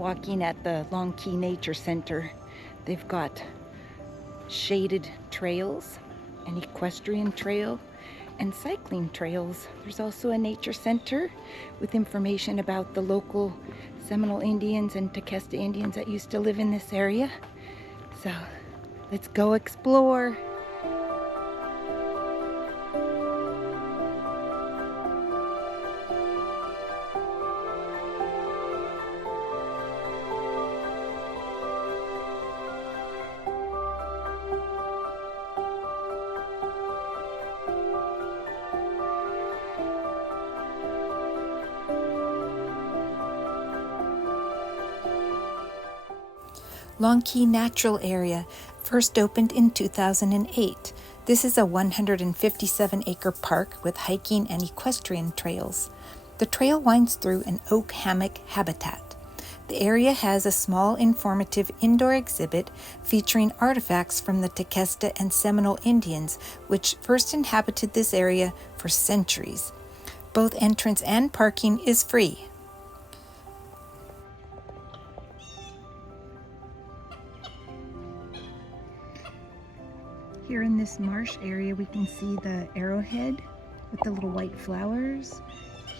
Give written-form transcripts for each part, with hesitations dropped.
walking at the Long Key Nature Center. They've got shaded trails, an equestrian trail, and cycling trails. There's also a nature center with information about the local Seminole Indians and Tequesta Indians that used to live in this area. So let's go explore. Long Key Natural Area first opened in 2008. This is a 157-acre park with hiking and equestrian trails. The trail winds through an oak hammock habitat. The area has a small informative indoor exhibit featuring artifacts from the Tequesta and Seminole Indians, which first inhabited this area for centuries. Both entrance and parking is free. Here in this marsh area, we can see the arrowhead with the little white flowers.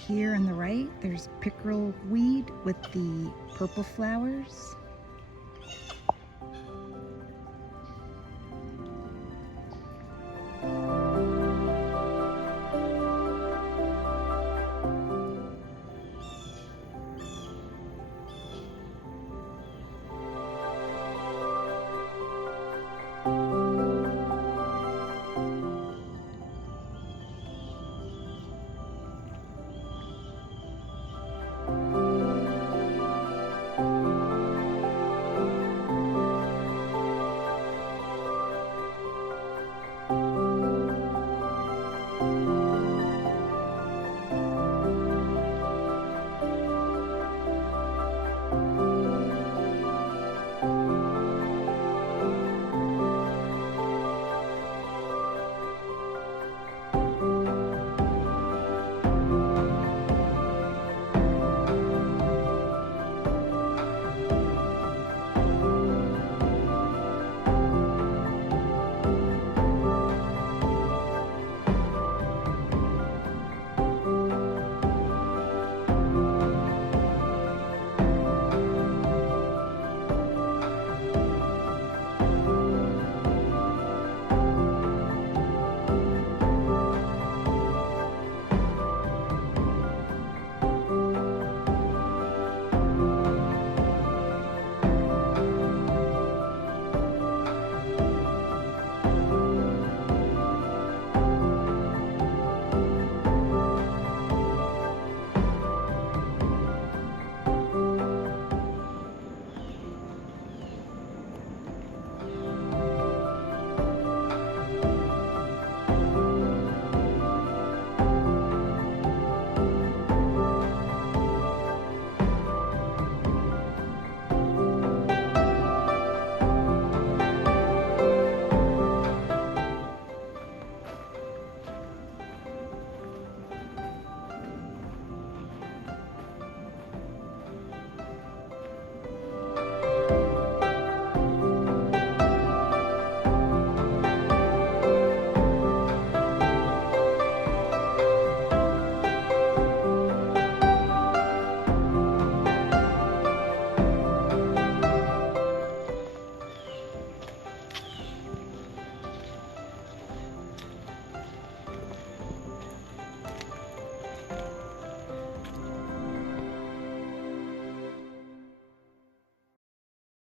Here on the right, there's pickerel weed with the purple flowers.